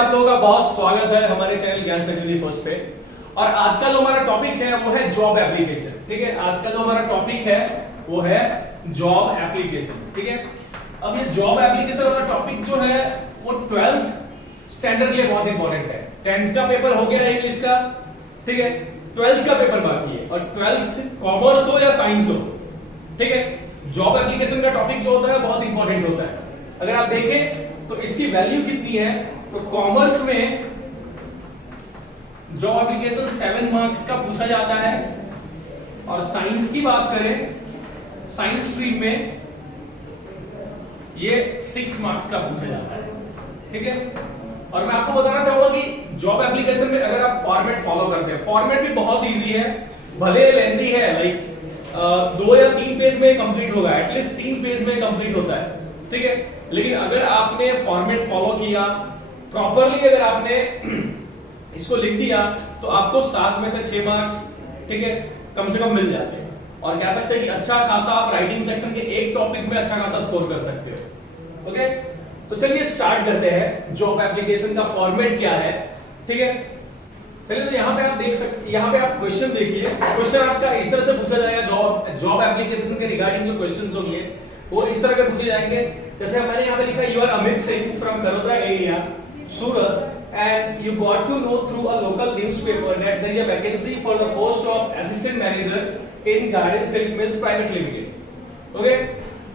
आप लोगों का बहुत स्वागत है हमारे चैनल ज्ञान संजीवनी फर्स्ट पे। और आज का जो हमारा टॉपिक है वो है जॉब एप्लीकेशन। ठीक है, आज का जो हमारा टॉपिक है वो है जॉब एप्लीकेशन। ठीक है, अब ये जॉब एप्लीकेशन वाला टॉपिक जो है वो 12th स्टैंडर्ड के लिए बहुत इंपॉर्टेंट है। 10th का पेपर हो गया है इंग्लिश का, ठीक है, 12th का पेपर बाकी है। और 12th कॉमर्स हो या साइंस हो, ठीक है, जॉब एप्लीकेशन का टॉपिक जो होता है बहुत इंपॉर्टेंट होता है। अगर आप देखें तो इसकी वैल्यू कितनी है, तो कॉमर्स में जॉब एप्लीकेशन 7 मार्क्स का पूछा जाता है। और साइंस की बात करें, साइंस स्ट्रीम में ये 6 मार्क्स का पूछा जाता है। ठीक है, और मैं आपको बताना चाहूंगा कि जॉब एप्लीकेशन में अगर आप फॉर्मेट फॉलो करते हैं, फॉर्मेट भी बहुत इजी है, भले लेंथी है, लाइक 2 या 3 पेज में कंप्लीट होगा, एटलीस्ट 3 पेज में कंप्लीट होता है। ठीक है, लेकिन अगर आपने फॉर्मेट फॉलो किया प्रॉपरली, अगर आपने इसको लिख दिया तो आपको 7 में से 6 मार्क्स, ठीक है, कम से कम मिल जाते हैं। और कह सकते हैं कि अच्छा खासा आप राइटिंग सेक्शन के एक टॉपिक में अच्छा खासा स्कोर कर सकते हो। ओके, तो चलिए स्टार्ट करते हैं। जॉब एप्लीकेशन का फॉर्मेट क्या है, ठीक है, चलिए। तो यहाँ पे आप देख सकते, यहाँ पे आप क्वेश्चन देखिए। क्वेश्चन आपका इस तरह से पूछा जाएगा, जॉब एप्लीकेशन के रिगार्डिंग जो क्वेश्चंस होंगे वो इस तरह के पूछे जाएंगे। जैसे मैंने यहाँ पे लिखा, you are Amit Singh from Karodara area, Surat, and you got to know through a local newspaper that there is a vacancy for the post of assistant manager in Garden Silk Mills Private Limited। Okay,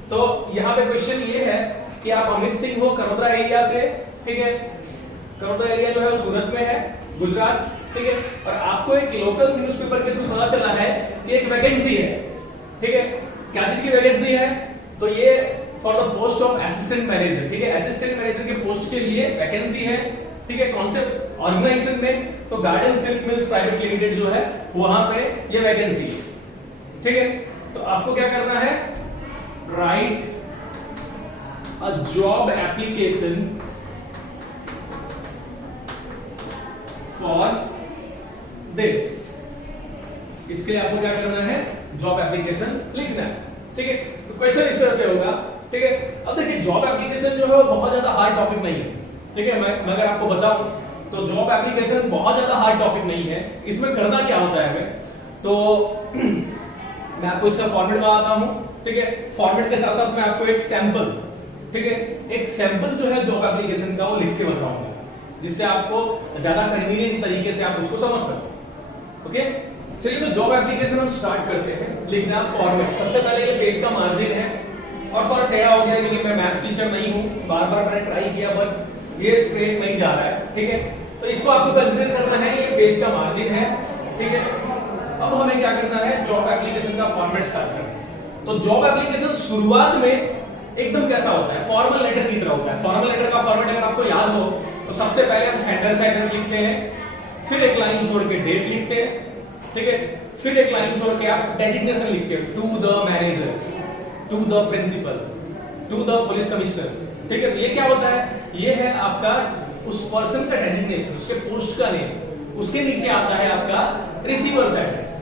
तो यहाँ पे question ये है कि आप अमित सिंह हो करोदरा area से, ठीक है, करोदरा एरिया जो है वो सूरत में है, गुजरात, ठीक है, और आपको एक लोकल न्यूज़पेपर के थ्रू पता चला है कि एक वैकेंसी है। ठीक है, क्या चीज की वैकेंसी है, तो ये for the post of assistant manager. ठीक है, असिस्टेंट मैनेजर के पोस्ट के लिए वैकेंसी है। ठीक है, कौन से ऑर्गेनाइजेशन में, तो garden Silk Mills private limited जो है वहां पे ये वैकेंसी है। ठीक है, तो आपको क्या करना है, right a job application for this. इसके लिए आपको क्या करना है, जॉब एप्लीकेशन लिखना है। ठीक है, तो क्वेश्चन इस तरह से होगा। ठीक है, अब देखिए जॉब एप्लीकेशन जो है वो बहुत ज्यादा हार्ड टॉपिक नहीं है। ठीक है, मैं अगर आपको बताऊं तो जॉब एप्लीकेशन बहुत ज्यादा हार्ड टॉपिक नहीं है। इसमें करना क्या होता है हमें, तो मैं आपको इसका फॉर्मेट बताता हूं। ठीक है, फॉर्मेट के साथ साथ मैं आपको एक सैंपल, ठीक है, एक सैंपल जो है जॉब एप्लीकेशन का वो लिख के बताऊंगा, जिससे आपको ज्यादा कन्वीनियंट तरीके से आप उसको समझ सको। ओके, चलिए, तो जॉब एप्लीकेशन हम स्टार्ट करते हैं। लिखना फॉर्मेट, सबसे पहले ये पेज का मार्जिन है, और थोड़ा टेढ़ा हो गया क्योंकि मैं मैथ्स टीचर नहीं हूं, बार बार मैंने ट्राई किया बट ये स्ट्रेट नहीं जा रहा है। ठीक है, तो इसको आपको कंसीडर करना है, ये पेज का मार्जिन है। ठीक है, अब हमें क्या करना है, जॉब एप्लीकेशन का फॉर्मेट स्टार्ट करना है। तो जॉब एप्लीकेशन शुरुआत में एकदम कैसा होता है, फॉर्मल लेटर की तरह होता है। फॉर्मल लेटर का फॉर्मेट अगर आपको याद हो तो सबसे पहले हम सेंटेंस लिखते हैं, फिर एक लाइन छोड़ के डेट लिखते हैं, ठीक है, फिर एक लाइन छोड़ के आप डेजिग्नेशन लिखते हैं, to the manager, to the principal, to the police commissioner. ठीक है, ये क्या होता है, ये है आपका उस पर्सन का डेजिग्नेशन, उसके पोस्ट का नेम, उसके नीचे आता है आपका रिसीवर्स एड्रेस,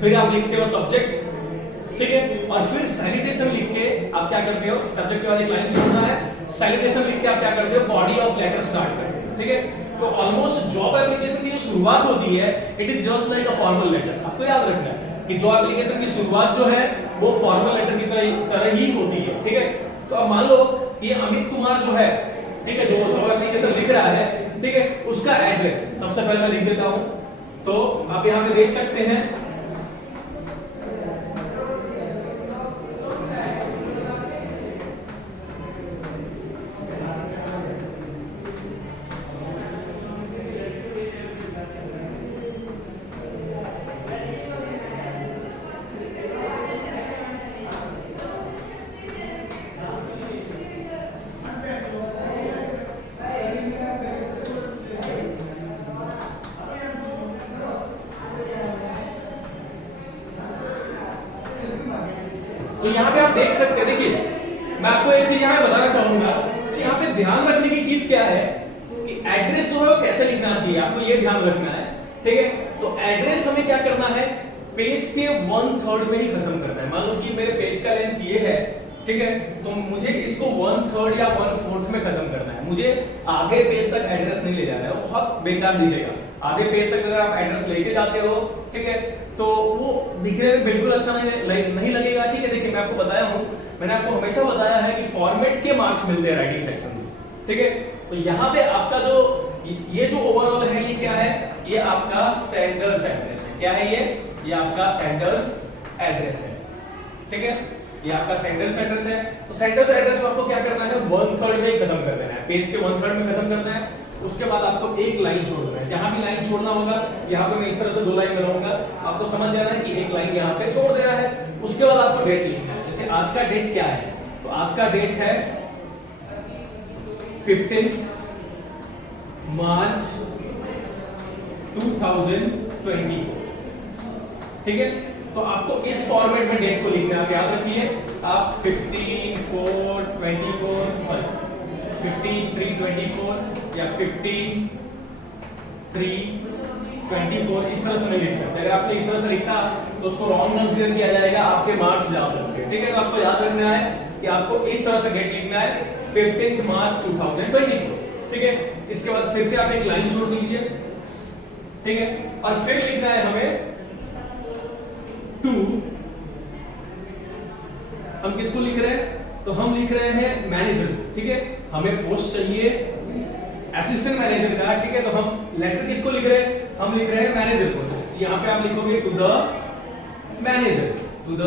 फिर आप लिखते हो सब्जेक्ट, ठीक है, और फिर सैल्यूटेशन लिख के आप क्या करते हो, सब्जेक्ट के बाद एक लाइन छोड़ना है, सैल्यूटेशन लिख के आप क्या करते हो, बॉडी ऑफ लेटर स्टार्ट करते हो। ठीक है, तो ऑलमोस्ट जॉब एप्लीकेशन की जो शुरुआत होती है, it is just like a formal letter. आपको याद रखना है कि जॉब एप्लीकेशन की शुरुआत जो है वो फॉर्मल लेटर की तरह ही होती है। ठीक है, तो अब मान लो ये अमित कुमार जो है, ठीक है, जो जॉब एप्लीकेशन लिख रहा है, ठीक है, उसका एड्रेस सबसे पहले मैं लिख देता हूं। तो आप यहां पे देख सकते हैं, तो यहाँ पे आप देख सकते हैं। देखिए मैं आपको एक चीज यहाँ पे बताना चाहूंगा, तो यहाँ पे ध्यान रखने की चीज क्या है कि एड्रेस जो है कैसे लिखना चाहिए, आपको ये ध्यान रखना है। ठीक है, तो एड्रेस हमें क्या करना है, पेज के 1/3 में ही खत्म करना है। मान लो कि मेरे पेज का लेंथ ये है, ठीक है, तो मुझे इसको 1/3 या 1/4 में खत्म करना है। मुझे आगे पेज तक एड्रेस नहीं ले जाना है, वो बहुत बेकार दिखेगा। आगे पेज तक अगर आप एड्रेस लेके जाते हो, ठीक है, तो वो दिखने में बिल्कुल अच्छा नहीं लगेगा। ठीक है, देखिए मैं आपको बताया हूँ, मैंने आपको हमेशा बताया है कि फॉर्मेट के मार्क्स मिलते हैं राइटिंग सेक्शन में। ठीक है, तो यहाँ पे आपका जो ये जो ओवरऑल है ये क्या है, ये आपका सेंडर्स एड्रेस है। क्या है ये आपका सेंडर्स एड्रेस है। ठीक है, ये आपका सेंडर्स एड्रेस है। तो सेंडर्स एड्रेस को आपको क्या करना है, 1/3 में ही खत्म कर देना है, पेज के 1/3 में खत्म करना है। उसके बाद आपको एक लाइन छोड़ देना है, जहां भी लाइन छोड़ना होगा, यहाँ पे मैं इस तरह से 2 लाइन बनाऊंगा, आपको समझ जाना है कि एक लाइन यहाँ पे छोड़ देना है। उसके बाद आपको डेट लिखना है। जैसे आज का डेट क्या है, तो आज का डेट है 15 मार्च 2024। ठीक है, तो आपको इस फॉर्मेट में डेट को लिखना है। आप याद रखिए, आप 15/3/24 या 15/3/24 इस तरह से नहीं लिख सकते। अगर आपने इस तरह से लिखा तो उसको रॉन्ग कंसीडर किया जाएगा, आपके मार्क्स जा सकते हैं। ठीक है, तो आपको याद रखना है कि आपको इस तरह से डेट लिखना है 15 मार्च 2024। ठीक है, इसके बाद फिर से आप एक लाइन छोड़ दीजिए। ठीक है, और फिर लिखना है हमें टू, हम किसको लिख रहे हैं, तो हम लिख रहे हैं मैनेजर। ठीक है, हमें पोस्ट चाहिए असिस्टेंट मैनेजर का। ठीक है, तो हम लेटर किसको लिख रहे हैं, हम लिख रहे हैं मैनेजर को। तो यहाँ पे आप लिखोगे to the manager, to the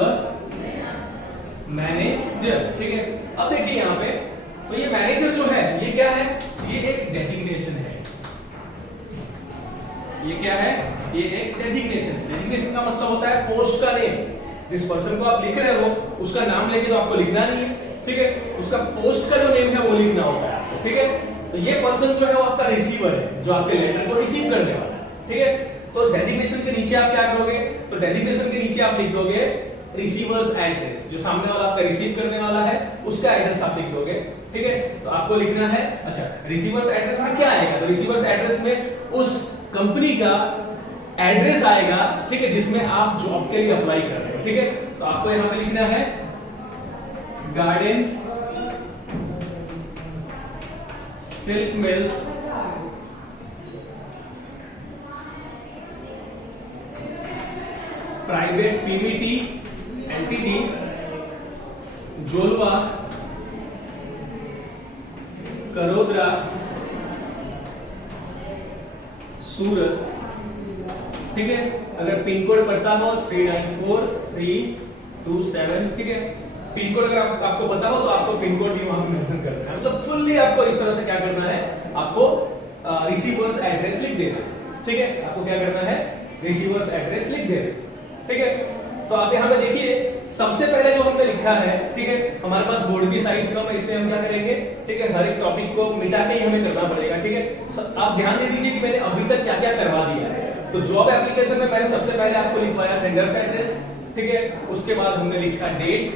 manager. ठीक है, अब देखिए यहाँ पे, तो ये मैनेजर जो है ये क्या है, ये एक डेजिग्नेशन है। ये क्या है, ये एक डेजिग्नेशन। डेजिग्नेशन का मतलब होता है पोस्ट का नेम। जिस पर्सन को आप लिख रहे हो उसका नाम लेके तो आपको लिखना नहीं है। ठीक है, उसका पोस्ट का जो नेम है वो लिखना होता है आपको। ठीक है, तो ये पर्सन जो है वो आपका रिसीवर है, जो आपके लेटर को रिसीव करने वाला है। ठीक है, तो डेजिग्नेशन के नीचे आप क्या करोगे, तो डेजिग्नेशन के नीचे आप लिख दोगे रिसीवर्स एड्रेस, जो सामने वाला आपका रिसीव करने वाला है उसका एड्रेस आप लिख दोगे। ठीक है, तो आपको लिखना है, अच्छा रिसीवर्स एड्रेस में क्या आएगा, तो रिसीवर्स एड्रेस में उस कंपनी का एड्रेस आएगा। ठीक है, जिसमें आप जॉब के लिए अप्लाई कर रहे हो। ठीक है, तो आपको यहां पे लिखना है Garden Silk Mills private PVT LTD Jolwa Karodara Surat. ठीक है, अगर पिन कोड पता हो 394327। ठीक है, पिन कोड अगर आपको पता हो तो आपको पिन कोड भी वहां पे मेंशन करना है। मतलब फुल्ली आपको इस तरह से क्या करना है, आपको रिसीवर्स एड्रेस लिख देना है। ठीक है, आपको क्या करना है, रिसीवर्स एड्रेस लिख देना। ठीक है, तो आप यहाँ पे देखिए सबसे पहले जो हमने लिखा है, ठीक है, हमारे पास बोर्ड की साइज कम है, इसलिए हम क्या करेंगे, ठीक है, हर एक टॉपिक को मिटा के ही हमें करना पड़ेगा। ठीक है, आप ध्यान दे दीजिए कि मैंने अभी तक क्या क्या करवा दिया है। तो जॉब एप्लीकेशन में मैंने सबसे पहले आपको लिखवाया सेंडर्स एड्रेस। ठीक है, उसके बाद हमने लिखा डेट।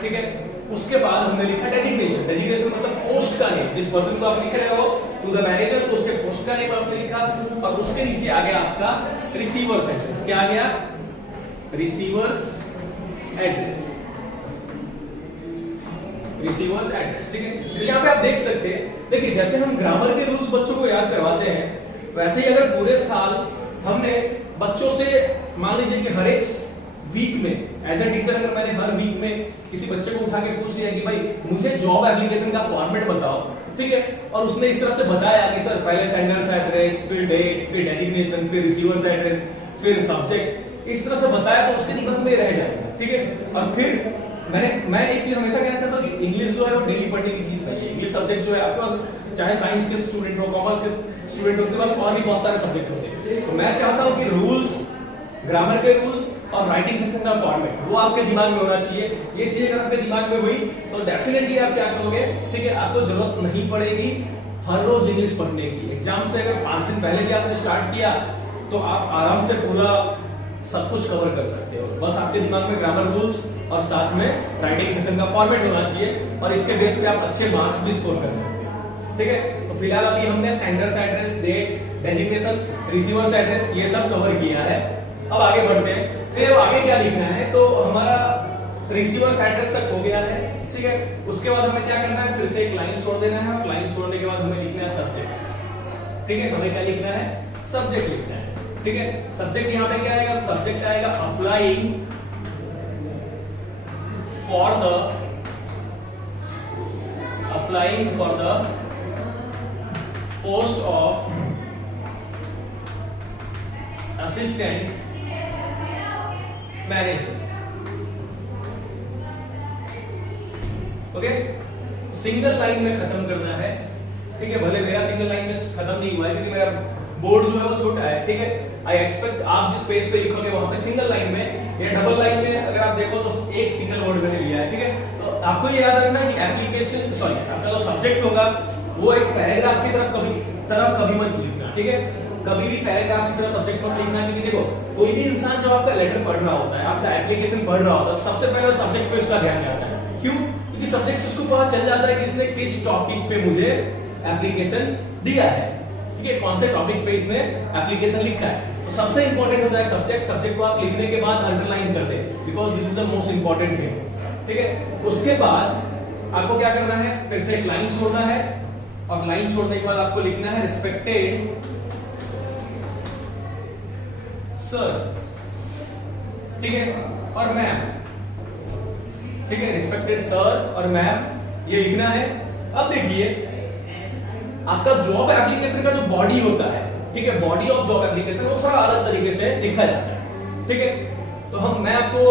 ठीक है, उसके बाद हमने लिखा डेजिग्नेशन। डेजिग्नेशन मतलब पोस्ट का नेम, जिस पर्सन को आप लिख रहे हो टू द मैनेजर, तो उसके पोस्ट का नेम आपने लिखा, और उसके नीचे आ गया आपका रिसीवर्स एड्रेस। क्या आ गया, रिसीवर्स एड्रेस, रिसीवर्स एड्रेस। ठीक है, तो यहाँ पे आप देख सकते हैं, देखिए जैसे हम ग्रामर के रूल्स बच्चों को याद करवाते हैं, वैसे ही अगर पूरे साल हमने बच्चों से, मान लीजिए कि हर एक वीक में एज ए टीचर अगर मैंने हर वीक में किसी बच्चे को उठा के पूछ लिया कि भाई मुझे जॉब एप्लीकेशन का फॉर्मेट बताओ, ठीक है, और उसने इस तरह से बताया कि सर पहले सेंडर्स एड्रेस, फिर डेट, फिर डेजिग्नेशन, फिर रिसीवर्स एड्रेस, फिर सब्जेक्ट, इस तरह से बताया तो उसके दिमाग में रह जाएगा। ठीक है, और फिर मैं एक चीज हमेशा कहना चाहता हूँ कि इंग्लिश जो है वो डेली पढ़ने की चीज नहीं है। इंग्लिश सब्जेक्ट जो है आपके पास, चाहे साइंस के स्टूडेंट हो, कॉमर्स के स्टूडेंट हो, उनके पास और भी बहुत सारे सब्जेक्ट होते हैं। तो मैं चाहता हूँ कि रूल्स, ग्रामर के रूल्स और राइटिंग सेक्शन का फॉर्मेट वो आपके दिमाग में होना चाहिए। ये चीज अगर आपके दिमाग में हुई तो डेफिनेटली आप क्या करोगे, ठीक है, आपको जरूरत नहीं पड़ेगी हर रोज इंग्लिश पढ़ने की। एग्जाम से अगर 5 दिन पहले भी आपने स्टार्ट किया तो आप आराम से पूरा सब कुछ कवर कर सकते हो। बस आपके दिमाग में ग्रामर रूल्स और साथ में राइटिंग सेक्शन का फॉर्मेट होना चाहिए, और इसके बेस पे आप अच्छे मार्क्स भी स्कोर कर सकते हो। ठीक है, तो फिलहाल अभी हमने sender's address, date, designation, receiver's address ये सब कवर किया है। अब आगे बढ़ते हैं। फिर आगे क्या लिखना है, तो हमारा रिसीवर्स एड्रेस तक हो गया है, ठीक है। उसके बाद हमें क्या करना है, फिर से एक लाइन छोड़ देना है और लाइन छोड़ने के बाद हमें लिखना है सब्जेक्ट, ठीक है। हमें क्या लिखना है, सब्जेक्ट लिखना है, ठीक है। सब्जेक्ट यहाँ पे क्या आएगा, सब्जेक्ट आएगा applying for the post of assistant manager, okay. Single line में खत्म करना है, ठीक है। भले मेरा सिंगल लाइन में खत्म नहीं हुआ है क्योंकि मेरा बोर्ड जो है वो छोटा है, ठीक है। आई एक्सपेक्ट आप जिस पेज पे लिखोगे वहां पे सिंगल लाइन में या डबल लाइन में अगर आप देखो तो एक सिंगल वर्ड मैंने लिया है, ठीक है। तो आपको ये याद रखना है कि एप्लीकेशन आपका जो सब्जेक्ट होगा वो एक पैराग्राफ की तरह कभी मत लिखना, ठीक है। कभी भी पैराग्राफ की तरह सब्जेक्ट मत लिखना, क्योंकि देखो कोई भी इंसान जब आपका लेटर पढ़ रहा होता है, आपका एप्लीकेशन पढ़ रहा होता है, सबसे पहले सब्जेक्ट पे उसका ध्यान जाता है। क्यों? क्योंकि सब्जेक्ट से उसको पता चल जाता है कि इसने किस टॉपिक पे मुझे एप्लीकेशन दिया है, ठीक है। कौन से टॉपिक पे इसने एप्लीकेशन लिखा है। तो सबसे इंपॉर्टेंट होता है सब्जेक्ट। सब्जेक्ट को आप लिखने के बाद अंडरलाइन कर दे, because this is the most important thing, ठीक है। उसके बाद आपको क्या करना है, फिर से एक लाइन छोड़ना है और लाइन छोड़ने के बाद आपको लिखना है रिस्पेक्टेड सर, ठीक है, और मैम, ठीक है। रिस्पेक्टेड सर और मैम ये लिखना है। अब देखिए आपका जॉब एप्लीकेशन का जो बॉडी होता है, ठीक है, बॉडी ऑफ जॉब एप्लीकेशन वो थोड़ा अलग तरीके से लिखा जाता है, ठीक है। तो मैं आपको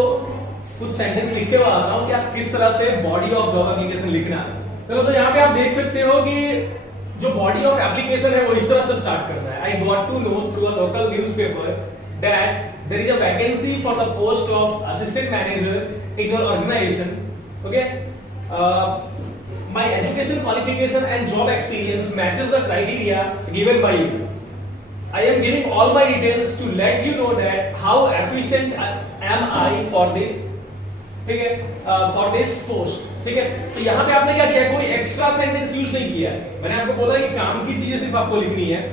कुछ सेंटेंस लिख के बताता हूं कि आप किस तरह से बॉडी ऑफ जॉब एप्लीकेशन लिखना है। चलो, तो यहाँ पे आप देख सकते हो कि जो बॉडी ऑफ एप्लीकेशन है वो इस तरह से स्टार्ट करता है। I got to know through a local newspaper that there is a vacancy for the post of assistant manager in your organization, okay. My education qualification and job experience matches the criteria given by you. I am giving all my details to let you know that how efficient am I for this, ठीक है, for this post, ठीक है। तो यहाँ पे आपने क्या किया, कोई एक्स्ट्रा सेंटेंस यूज नहीं किया। मैंने आपको बोला कि काम की चीजें सिर्फ आपको लिखनी है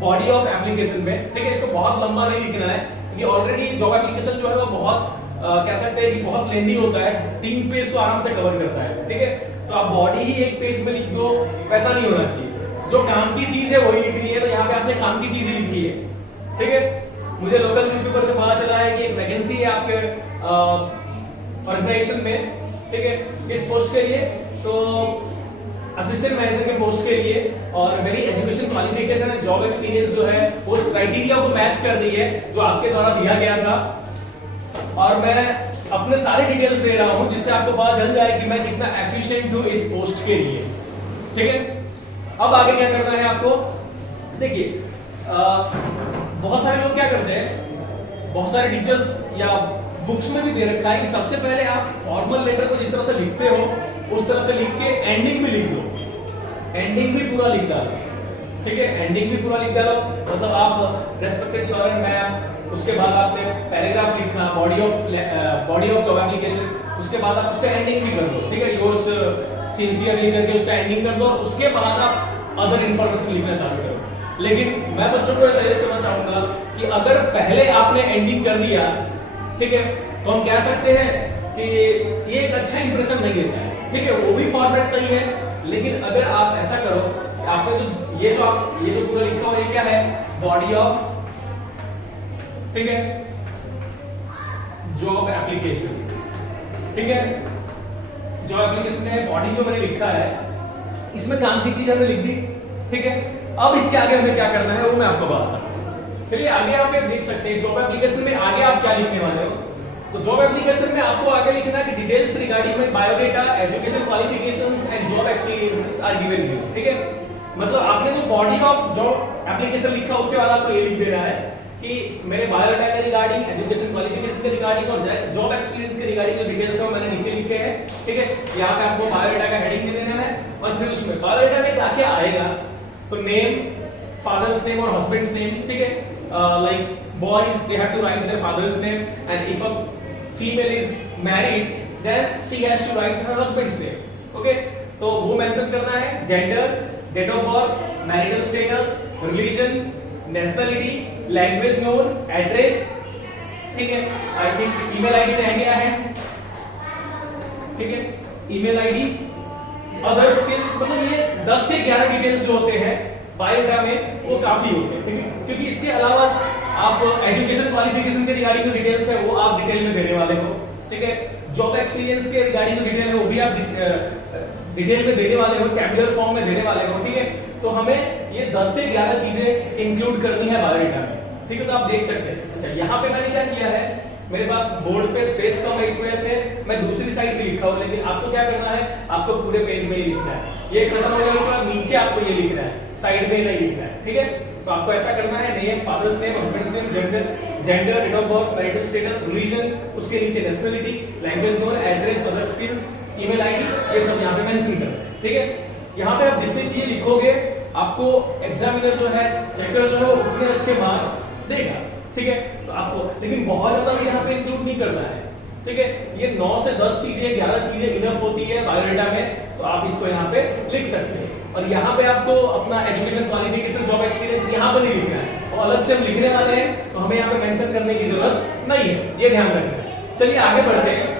बॉडी ऑफ एप्लीकेशन में, ठीक है। इसको बहुत लंबा नहीं लिखना है क्योंकि ऑलरेडी जॉब एप्लीकेशन जो है वो बहुत कह सकते हैं कि बहुत लेंथी होता है, 3 पेज को आराम से कवर करता है, ठीक है। तो आप बॉडी ही एक पेज में लिख दो, वैसा नहीं होना चाहिए। जो काम की चीज है वही लिखनी है। तो यहाँ पे आपने काम की चीज ही लिखी है, ठीक है। मुझे लोकल न्यूज़पेपर से पता चला है कि एक वैकेंसी है आपके ऑर्गेनाइजेशन में, ठीक है, किस पोस्ट के लिए, तो असिस्टेंट मैनेजर के पोस्ट के लिए, और मेरी एजुकेशन क्वालिफिकेशन है, जॉब एक्सपीरियंस जो है उस क्राइटेरिया को मैच कर रही है जो आपके द्वारा दिया गया था। और मैं अपने सारे डिटेल्स दे रहा हूं जिससे आपको पता चल जाए कि मैं कितना एफिशिएंट हूं इस पोस्ट के लिए, ठीक है। अब आगे क्या करना है आपको, देखिए बहुत सारे लोग क्या करते हैं, बहुत सारे टीचर्स या बुक्स में भी दे रखा है कि सबसे पहले आप फॉर्मल लेटर को जिस तरह से लिखते हो उस तरह से लिख के एंडिंग भी लिख दो, एंडिंग भी पूरा लिख डालो, ठीक है। एंडिंग भी पूरा लिख डालो, मतलब आप रेस्पेक्टेड सर एंड मैम, उसके बाद आपने पैराग्राफ लिखा बॉडी ऑफ जॉब एप्लीकेशन, उसके बाद आप उसका एंडिंग भी कर दो, ठीक है। योर्स सिंसियरली करके उसका एंडिंग कर दो, उसके बाद आप अदर इंफॉर्मेशन लिखना चालू करो। लेकिन मैं बच्चों को सजेस्ट करना चाहूंगा कि अगर पहले आपने एंडिंग कर दिया, ठीक है, तो हम कह सकते हैं कि ये एक अच्छा इंप्रेशन नहीं देता है, ठीक है। वो भी फॉर्मेट सही है, लेकिन अगर आप ऐसा करो कि आपने ये जो पूरा लिखा हुआ ये क्या है, बॉडी ऑफ, ठीक है, जॉब एप्लीकेशन, ठीक है। जॉब एप्लीकेशन में बॉडी जो मैंने लिखा है इसमें काम की चीज हमने लिख दी, ठीक है। अब इसके आगे हमें क्या करना है वो मैं आपको बताता हूं। चलिए आगे आप देख सकते हैं जॉब एप्लीकेशन में आगे आप क्या लिखने वाले हो। तो जॉब एप्लीकेशन में आपको आगे लिखना है कि details regarding my biodata, education qualifications and job experiences are given you, ठीक है। मतलब आपने जो बॉडी ऑफ जॉब एप्लीकेशन लिखा उसके बाद आपको ये लिख देना है कि मेरे बायोडाटा के रिगार्डिंग, एजुकेशन क्वालिफिकेशन के रिगार्डिंग और जॉब एक्सपीरियंस के रिगार्डिंग जो डिटेल्स है वो मैंने नीचे लिखे हैं, ठीक है। यहाँ पे आपको बायोडाटा का हेडिंग दे देना है और फिर उसमें बायोडाटा में क्या क्या आएगा, तो नेम, फादर्स नेम और हस्बैंड्स नेम, ठीक है। Like boys, they have to write their father's name, and if a female is married, then she has to write her husband's name. Okay? तो वो मेंशन करना है, gender, date of birth, marital status, religion, nationality, language known, address, ठीक है। I think email ID रह गया है, email ID, other skills, मतलब ये 10 से 11 डिटेल्स जो होते हैं बायोडाटा में वो काफी होते हैं, ठीक है। क्योंकि इसके अलावा आप एजुकेशन क्वालिफिकेशन के रिगार्डिंग जो डिटेल्स है वो आप डिटेल में देने वाले हो, ठीक है। जॉब एक्सपीरियंस के रिगार्डिंग जो डिटेल है वो भी आप डिटेल में देने वाले हो, टैबुलर फॉर्म में देने वाले हो, ठीक है। तो हमें ये 10 से 11 चीजें इंक्लूड करनी है बायोडाटा में, ठीक है। तो आप देख सकते हैं। अच्छा, यहाँ पे मैंने क्या किया है, मेरे पास बोर्ड पे स्पेस कम है, इस वजह से मैं दूसरी साइड पे लिखा हूं, लेकिन आपको क्या करना है, आपको पूरे पेज में ही लिखना है। ये खत्म हो जाए उसके बाद नीचे आपको ये लिखना है, साइड में नहीं लिखना है, ठीक है। तो आपको ऐसा करना है, name, father's name, husband's name, gender, date of birth, marital status, religion, उसके नीचे nationality, language known, address, other skills, email ID, ये सब यहाँ पे मेंशन करना है, ठीक है। यहाँ पे आप जितनी चीजें लिखोगे आपको एग्जामिनर जो है, चेकर जो है, वो उतने अच्छे मार्क्स देगा, ठीक है। तो आपको लेकिन बहुत ज्यादा भी यहाँ पे इंक्लूड नहीं करना है, ठीक है। ये 9 से 10 चीजें, 11 चीजें इनफ होती है बायोडाटा में, तो आप इसको यहाँ पे लिख सकते हैं। और यहाँ पे आपको अपना एजुकेशन क्वालिफिकेशन, जॉब एक्सपीरियंस यहाँ पर नहीं लिखना है, और अलग से हम लिखने वाले हैं, तो हमें यहाँ पे मेंशन करने की जरूरत नहीं है, ये ध्यान रखना। चलिए आगे बढ़ते हैं।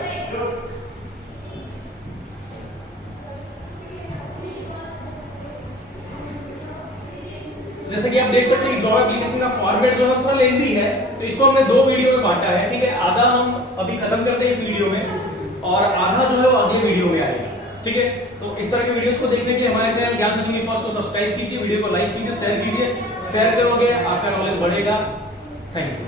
जैसे कि आप देख सकते हैं कि जॉब एप्लीकेशन का फॉर्मेट जो है थोड़ा लेंथी है, तो इसको हमने 2 वीडियो में बांटा है, ठीक है। आधा हम अभी खत्म करते हैं इस वीडियो में, और आधा जो है वो अगले वीडियो में आएगा, ठीक है। तो इस तरह के वीडियोस को देखने के लिए हमारे चैनल ज्ञान से जुड़ी फर्स्ट को सब्सक्राइब कीजिए, वीडियो को लाइक कीजिए, शेयर कीजिए। शेयर करोगे आपका नॉलेज बढ़ेगा। Thank you.